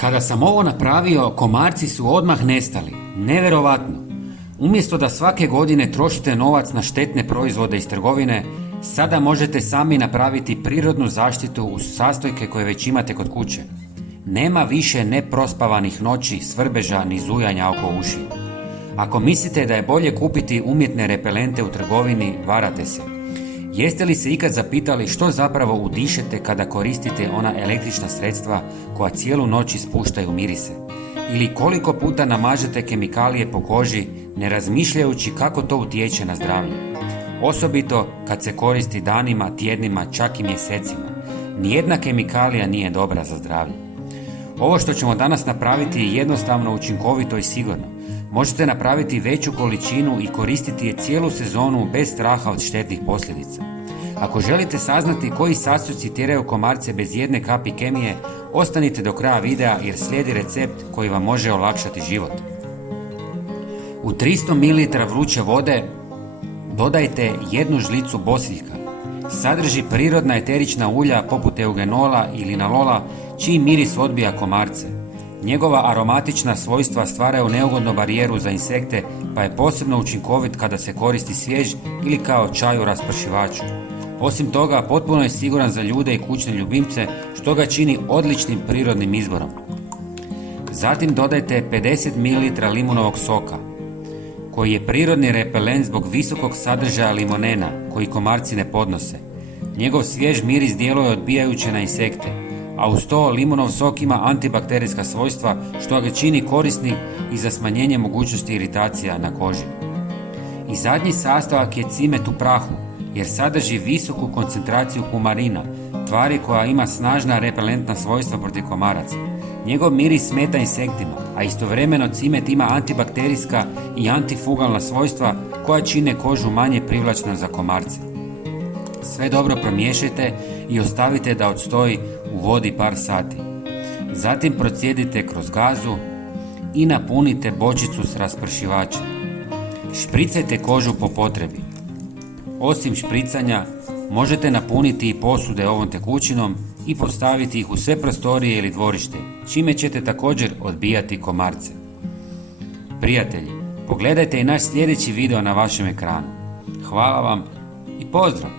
Kada sam ovo napravio, komarci su odmah nestali. Neverovatno. Umjesto da svake godine trošite novac na štetne proizvode iz trgovine, sada možete sami napraviti prirodnu zaštitu uz sastojke koje već imate kod kuće. Nema više neprospavanih noći, svrbeža ni zujanja oko uši. Ako mislite da je bolje kupiti umjetne repelente u trgovini, varate se. Jeste li se ikad zapitali što zapravo udišete kada koristite ona električna sredstva koja cijelu noć ispuštaju mirise? Ili koliko puta namažete kemikalije po koži ne razmišljajući kako to utječe na zdravlje? Osobito kad se koristi danima, tjednima, čak i mjesecima. Nijedna kemikalija nije dobra za zdravlje. Ovo što ćemo danas napraviti je jednostavno, učinkovito i sigurno. Možete napraviti veću količinu i koristiti je cijelu sezonu bez straha od štetnih posljedica. Ako želite saznati koji sastojci tjeraju komarce bez jedne kapi kemije, ostanite do kraja videa jer slijedi recept koji vam može olakšati život. U 300 ml vruće vode dodajte 1 žlicu bosiljka. Sadrži prirodna eterična ulja poput eugenola ili linalola čiji miris odbija komarce. Njegova aromatična svojstva stvaraju neugodnu barijeru za insekte, pa je posebno učinkovit kada se koristi svjež ili kao čaj u raspršivaču. Osim toga, potpuno je siguran za ljude i kućne ljubimce, što ga čini odličnim prirodnim izborom. Zatim dodajte 50 ml limunovog soka, koji je prirodni repelent zbog visokog sadržaja limonena, koji komarci ne podnose. Njegov svjež miris djeluje odbijajuće na insekte, a uz to limunov sok ima antibakterijska svojstva, što ga čini korisnim i za smanjenje mogućnosti iritacija na koži. I zadnji sastojak je cimet u prahu, jer sadrži visoku koncentraciju kumarina, tvari koja ima snažna repelentna svojstva protiv komaraca. Njegov miris smeta insektima, a istovremeno cimet ima antibakterijska i antifugalna svojstva koja čine kožu manje privlačnom za komarce. Sve dobro promiješajte i ostavite da odstoji u vodi par sati. Zatim procijedite kroz gazu i napunite bočicu s raspršivačem. Špricajte kožu po potrebi. Osim špricanja, možete napuniti i posude ovom tekućinom i postaviti ih u sve prostorije ili dvorište, čime ćete također odbijati komarce. Prijatelji, pogledajte i naš sljedeći video na vašem ekranu. Hvala vam i pozdrav!